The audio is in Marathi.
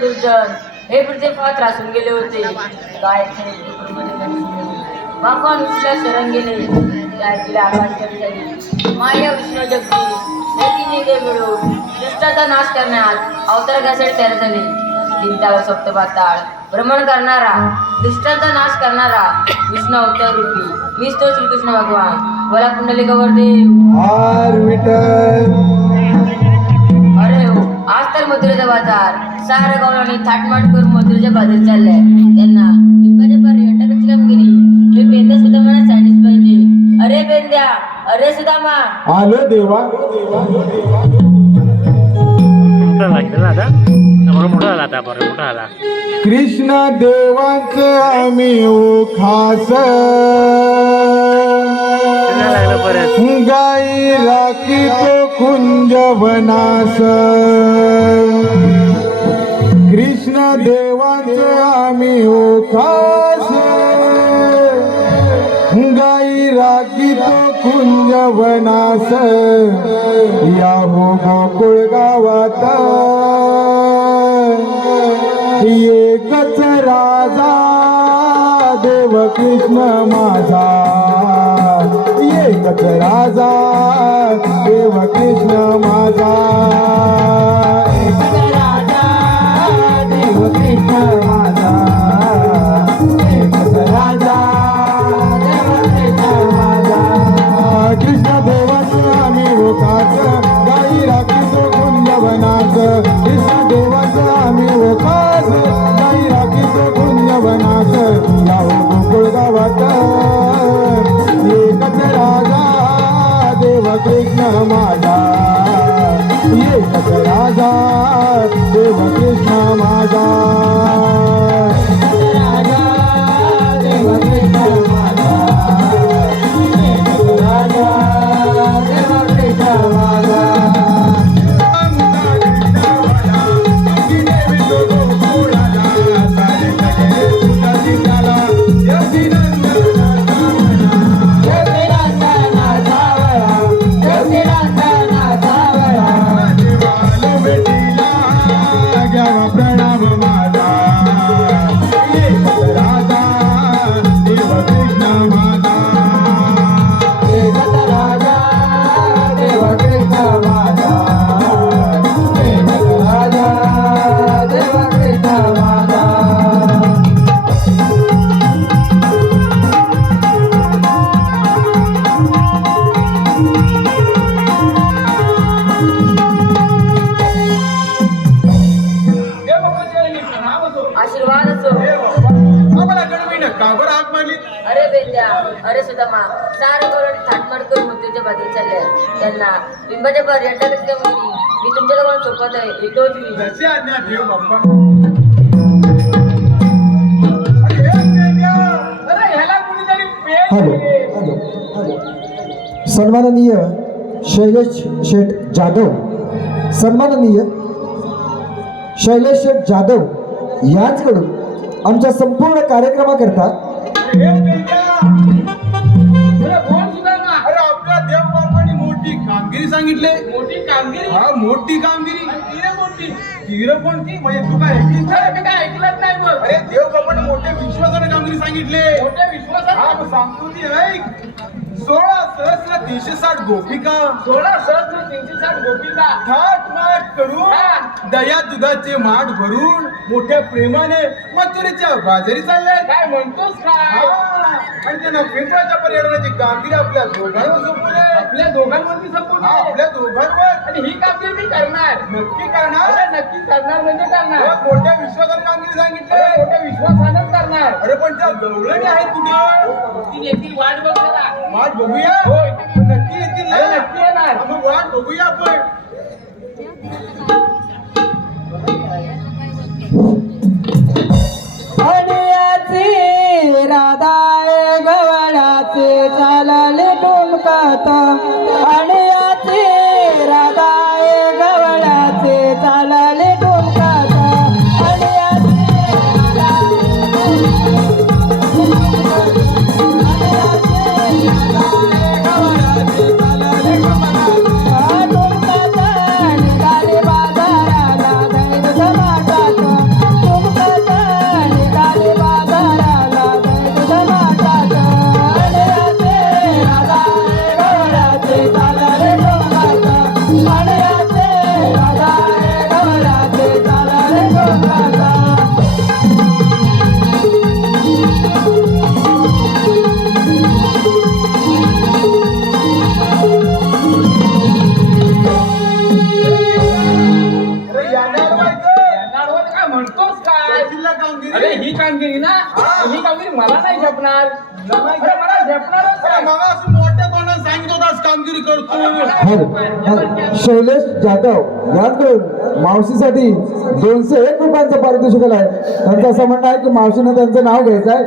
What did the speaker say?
दुर्जन हे पृथ्वी फार त्रासून गेले होते. काय भगवान विष्णूला शरण गेले. त्याला आकाश झाली. माया विष्णू जगती हे तिन्ही देव मिळून दुष्टाचा नाश करण्यात अवतार घ्यासाठी तयार झाले. तीन सप्त पाताळ भ्रमण करणारा दुष्टाचा नाश करणारा विष्णू अवतार रूपी मीच तो श्रीकृष्ण भगवान. बोला पुंडलिक देव. अरे हो, आज तर मथुरेचा बाजार सारा गावलाने थाटमाट करून मथुरेच्या बाजार चाललाय. त्यांना पर्यटकाची कामगिरी मी बेंद्या सुदामाला सांगितलं पाहिजे. अरे बेंद्या, अरे सुदामा. आलो देवा. कृष्ण देवांचं आम्ही खास गाई राखीतो कुंज वनास. कृष्ण देवांचं आम्ही खास गाई राखीतो कुंज वनास. याहो गोकुळ गावात एकच राजा देव कृष्ण माझा. एकच राजा देव कृष्ण माझा. एकच राजा देव कृष्ण माझा. एकच राजा देव कृष्ण माझा. कृष्ण देवाचं आम्ही होताच गाई राखीतो कुंज वनाच. कृष्ण देवाचं आम्ही होताच गाई राखीतो कुंज वनाच. याहो गोकुळ गावात एकच राजा देव कृष्ण माझा. एकच राजा देव कृष्ण माझा. राजा देव कृष्ण माझा. एकच राजा देव कृष्ण माझा. आशीर्वाद असो. अरे बेंद्या, अरे सुदामा, सारे करून थाटमाट करून मथुरेच्या बाजूला चालले. त्यांना बिंबाच्या पर्यटकाची कामगिरी मी तुमच्या जवळ सोपत आहे. येतोच मी. सन्माननीय शैलेश शेठ जाधव, सन्माननीय शैलेश शेठ जाधव यांच्याकडून आमच्या संपूर्ण कार्यक्रमाकरता आपल्या देवबापांनी मोठी कामगिरी सांगितले. मोठी कामगिरी. हा, मोठी कामगिरी. मोठी तीर कोणती म्हणजे तू काय ऐकलीस का? मी काय ऐकलंच नाही मग. अरे देवबापांनी मोठ्या विश्वासाने कामगिरी सांगितले. मोठ्या विश्वासात. हा, मग सांगतो ती ऐक. 16,360 गोपिका. 16,360 गोपिका. थाट माट करून दया दुधाचे माठ भरून मोठ्या प्रेमाने मथुरेच्या बाजारी चालले. काय म्हणतोस काय? आणि त्यांना पिंपळाच्या पर्यटनाची कामगिरी आपल्या दोघांवर सोपवली. आपल्या दोघांवरती संपूर्ण. आपल्या दोघांवर. आणि ही कामगिरी मी करणार. नक्की करणार. नक्की करणार म्हणजे करणार. मोठ्या विश्वासाने कामगिरी सांगितले. मोठ्या विश्वासानच करणार. अरे पण त्या गवळणी आहेत कुठे? ती येतील वाट बघ जरा. वाट बघूया. होय. नक्की येतील ना? नक्की येणार. मग वाट बघूया आपण. राधाय गवळाचे चालले टुमकत. आणि याचे राधाय गवळाचे चालले टुमकत. आणि टुमकत निघाले बाजाराला गैर समाजात. कामगिरी अरे ही कामगिरी ना ही कामगिरी मला नाही झेपणार अरे मला झेपणारच अरे नाही. मग असं मोठ्या तोंडाने सांगितलं होतं आज कामगिरी करतो हो शैलेश जाधव यांकडून मावशीसाठी 201 रुपयांचं पारितोषिक आहे. त्यांचं असं म्हणणं आहे की मावशीनं त्यांचं नाव घ्यायचं आहे.